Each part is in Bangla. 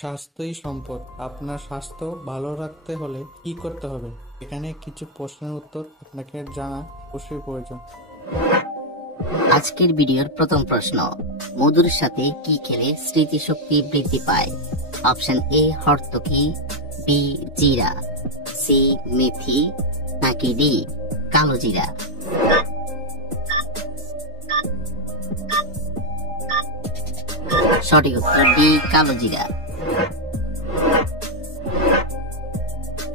স্বাস্থ্যই সম্পদ। আপনার স্বাস্থ্য ভালো রাখতে হলে কি করতে হবে? এখানে কিছু প্রশ্নের উত্তর আপনাকে জানা অবশ্যই প্রয়োজন। আজকের ভিডিওর প্রথম প্রশ্ন, মধুর সাথে কি খেলে স্মৃতিশক্তি বৃদ্ধি পায়? অপশন এ হর্তকি, বি জিরা, সি মেথি, নাকি ডি কালো জিরা? সঠিক উত্তর ডি কালো জিরা।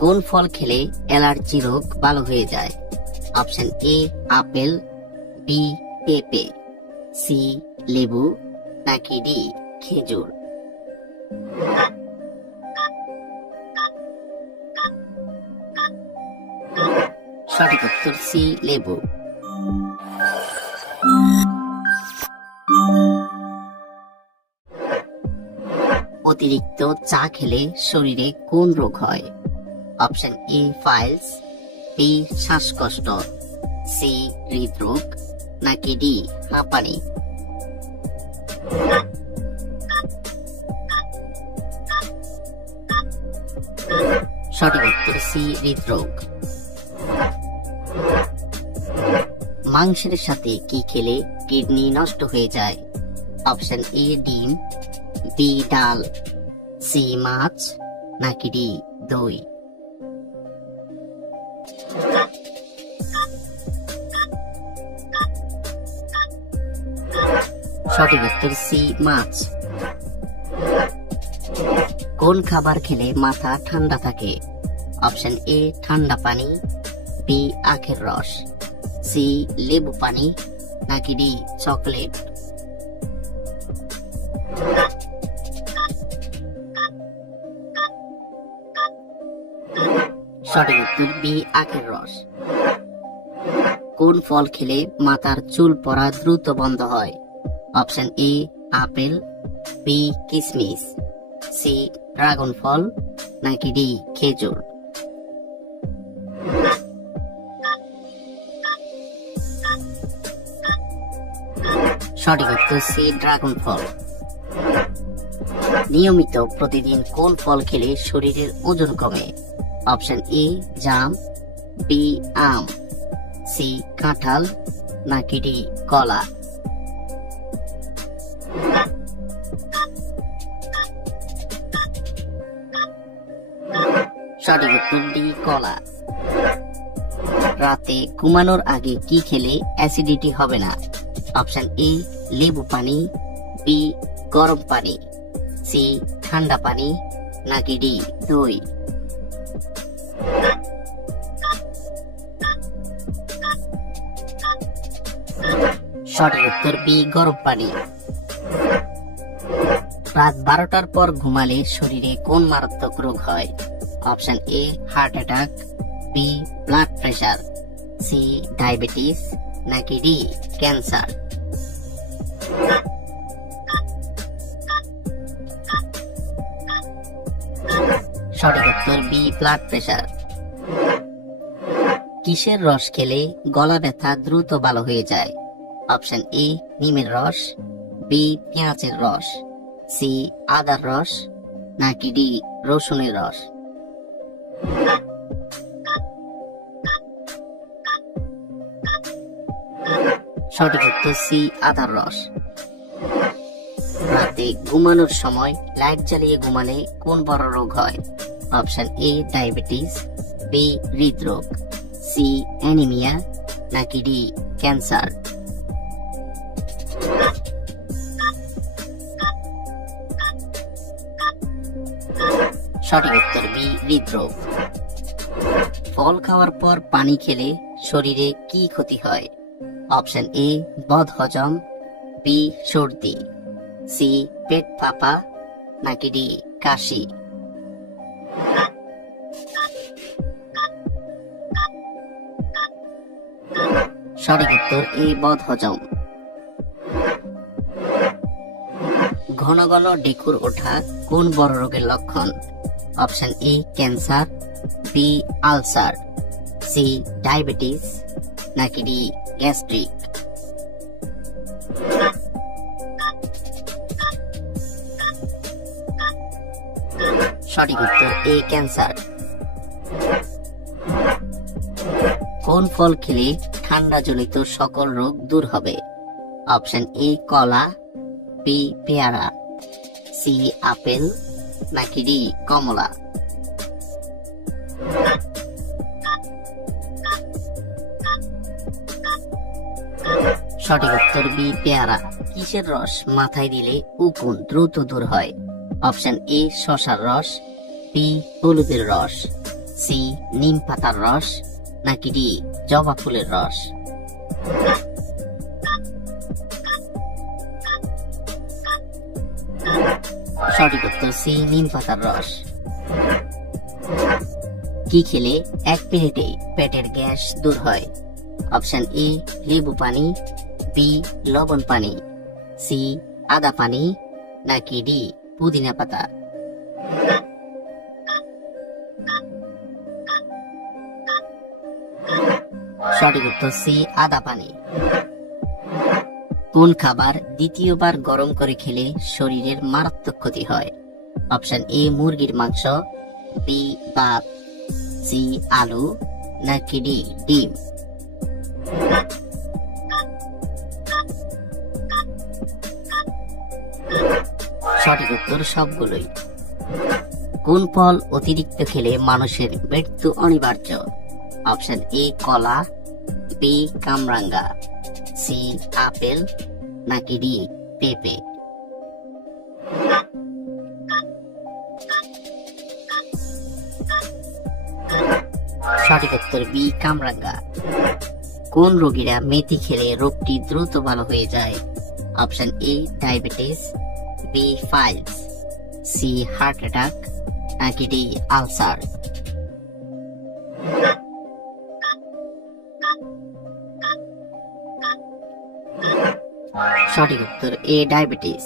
কোন ফল খেলে অ্যালার্জি রোগ ভালো হয়ে যায়? অপশন এ আপেল, বি পেঁপে, সি লেবু, নাকি ডি খেজুর? সঠিক উত্তর সি লেবু। অতিরিক্ত চা খেলে শরীরে কোন রোগ হয়? অপশন এ পাইলস, বি শ্বাসকষ্ট, সি হৃদরোগ, নাকি ডি হাঁপানি? সঠিক উত্তর সি হৃদরোগ। মাংসের সাথে কি খেলে কিডনি নষ্ট হয়ে যায়? অপশন এ ডিম, বি ডাল, সি মাছ, নাকি ডি দই? সঠিক উত্তর সি মাছ। কোন খাবার খেলে মাথা ঠান্ডা থাকে? অপশন এ ঠান্ডা পানি, বি আখের রস, সি লেবু পানি, নাকি ডি চকলেট? সঠিক উত্তর বি আখের রস। কোন ফল খেলে মাথার চুল পড়া দ্রুত বন্ধ হয়? অপশন এ আপেল, বি কিশমিশ, সি ড্রাগন ফল, নাকি ডি খেজুর? সঠিক উত্তর সি ড্রাগন ফল। নিয়মিত প্রতিদিন কোন ফল খেলে শরীরের ওজন কমে? অপশন এ জাম, বি আম, সি কাঁঠাল, নাকি ডি কলা? সঠিক উত্তর ডি কলা। রাতে ঘুমানোর আগে কি খেলে অ্যাসিডিটি হবে না? অপশন এ লেবু পানি, বি গরম পানি, সি ঠান্ডা পানি, নাকি ডি দই? সঠিক উত্তর বি গরম পানি। রাত 12টার পর ঘুমালে শরীরে কোন মারাত্মক রোগ হয়? Option A heart attack, B blood pressure, C diabetes, নাকি ডি ক্যান্সার? সঠিক উত্তর বি ব্লাড প্রেশার। কিসের রস খেলে গলা ব্যথা দ্রুত ভালো হয়ে যায়? অপশন এ নিমের রস, বি পেঁয়াজের রস, সি আদার রস, নাকি ডি রসুনের রস? সঠিক উত্তর সি আদার রস। রাতে ঘুমানোর সময় লাইট জ্বালিয়ে ঘুমালে কোন বড় রোগ হয়? অপশন এ ডায়াবেটিস, বি হৃদরোগ, সি অ্যানিমিয়া, নাকি ডি ক্যান্সার? সঠিক উত্তর বি হৃদরোগ। ফল খাওয়ার পর পানি খেলে শরীরে কি ক্ষতি হয়? অপশন এ বদহজম, বি সর্দি, সি পেট ফাঁপা, নাকি ডি কাশি? সঠিক উত্তর এ বদহজম। ঘন ঘন ডেকুর ওঠা কোন বড় রোগের লক্ষণ? Option A cancer, B ulcer, C diabetes, নাকি ডি গ্যাস্ট্রিক? সঠিক উত্তর এ ক্যান্সার। কোন ফল খেলে ঠান্ডা জনিত সকল রোগ দূর হবে? অপশন এ কলা, বি পেয়ারা, সি আপেল, নাকি ডি কমলা? সঠিক উত্তর বি পেয়ারা। কিসের রস মাথায় দিলে উকুন দ্রুত দূর হয়? অপশন এ শসার রস, বি হলুদের রস, সি নিম পাতার রস, নাকি ডি জবা ফুলের রস? সঠিক উত্তর সি নিম পাতার রস। কি খেলে 1 মিনিটে পেটের গ্যাস দূর হয়? অপশন এ লেবু পানি, বি লবণ পানি, সি আদা পানি, নাকি ডি পুদিনা পাতা? সঠিক উত্তর সি আদা পানি। কোন খাবার দ্বিতীয়বার গরম করে খেলে শরীরের মারাত্মক ক্ষতি হয়? অপশন এ মুরগির মাংস, বি ভাত, সি আলু, নাকি ডি ডিম? সঠিক উত্তর সবগুলোই। কোন ফল অতিরিক্ত খেলে মানুষের মৃত্যু অনিবার্য? অপশন এ কলা, বি কামরাঙ্গা, সি আপেল, নাকি ডি পেঁপে? সঠিক উত্তর বি কামরাঙ্গা। কোন রোগীরা মেথি খেলে রোগটি দ্রুত ভালো হয়ে যায়? Option A diabetes, B piles, C heart attack, নাকি ডি আলসার? সঠিক উত্তর এ ডায়াবেটিস।